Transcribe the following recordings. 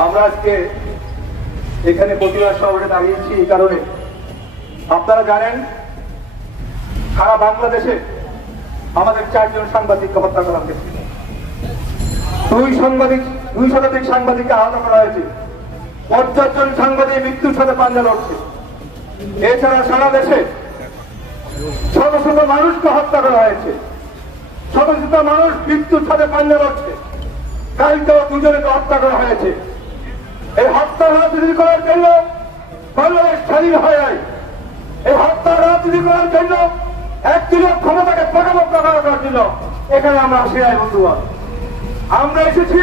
আমরা আজকে এখানে প্রতিবাদ সভায় দাঁড়িয়েছি এই কারণে, আপনারা জানেন সারা বাংলাদেশে আমাদের 4 জন সাংবাদিককে হত্যা করা হয়েছে, 2 শতাধিক সাংবাদিককে আহত করা হয়েছে, 50 জন সাংবাদিক মৃত্যুর সাথে পাঞ্জা লড়ছে। এছাড়া সারা দেশে শত শত মানুষকে হত্যা করা হয়েছে, শত শত মানুষ মৃত্যুর সাথে পাঞ্জা লড়ছে। কালকেও 2 জনকে হত্যা করা হয়েছে। এই হত্যা রাজনীতি করার জন্য বাংলাদেশ স্বাধীন হয় নাই। এই হত্যা রাজনীতি করার জন্য একদিনের ক্ষমতাকে পাকাপোক্ত করার জন্য এখানে আমরা আসি নাই বন্ধুগণ। আমরা এসেছি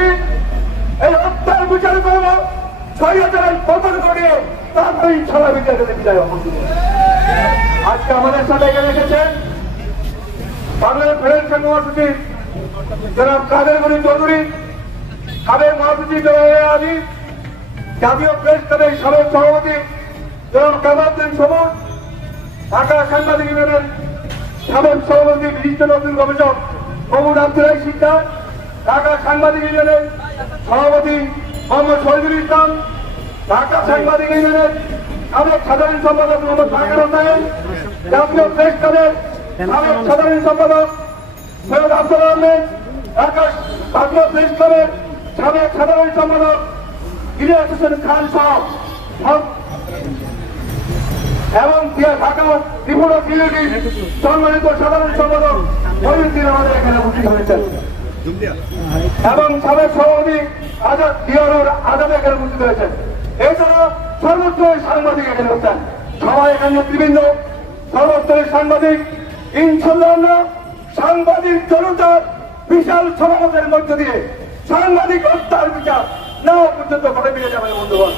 এই হত্যার বিচার করব, স্বৈরাচারের পতন করিয়ে তারপরে ইনশাআল্লাহ বিচার করতে চাই বন্ধুগণ। আজকে আমাদের সাথে এখানে এসেছেন বাংলাদেশ ফেডারেশন মহাসচিব জনাব কাদের গনি চৌধুরী, সাবেক মহাসচিব জনাব আলী, জাতীয় প্রেস ক্লাবের সাবেক সভাপতি জনাব কামালউদ্দিন সবুজ, ঢাকা সাংবাদিক ইউনিয়নের সাবেক সভাপতি বিশিষ্ট নতুন গবেষক মোহাম্মদ আব্দুল সিদ্ধার্থ, ঢাকা সাংবাদিক ইউনিয়নের সভাপতি মোহাম্মদ শহীদুল ইসলাম, ঢাকা সাংবাদিক ইউনিয়নের সাবেক সাধারণ সম্পাদক মোহাম্মদ সাকির হোসেন, জাতীয় প্রেস ক্লাবের সাবেক সাধারণ সম্পাদক সৈয়দ আব্দুল আহমেদ, ঢাকা জাতীয় প্রেস ক্লাবের সাবেক সাধারণ সম্পাদক ইলিয়াস হোসেন খান সহ এবং ঢাকা ত্রিপুরা সিলেটের সম্মানিত সাধারণ সম্পাদক মহিউদ্দিন আমাদের এখানে উপস্থিত হয়েছেন এবং সাবেক সভাপতি আজাদ দিয়ানুর আজাদ এখানে উপস্থিত হয়েছেন। এছাড়া সর্বস্তরের সাংবাদিক এখানে হচ্ছেন, সবাই এখানে নেতৃবৃন্দ, সর্বস্তরের সাংবাদিক। ইনশাআল্লাহ আমরা সাংবাদিক জনতার বিশাল সমাবেশের মধ্য দিয়ে সাংবাদিক হত্যার বিচার না পর্যন্ত ঘটে ফিরে যাবে বন্ধুগণ।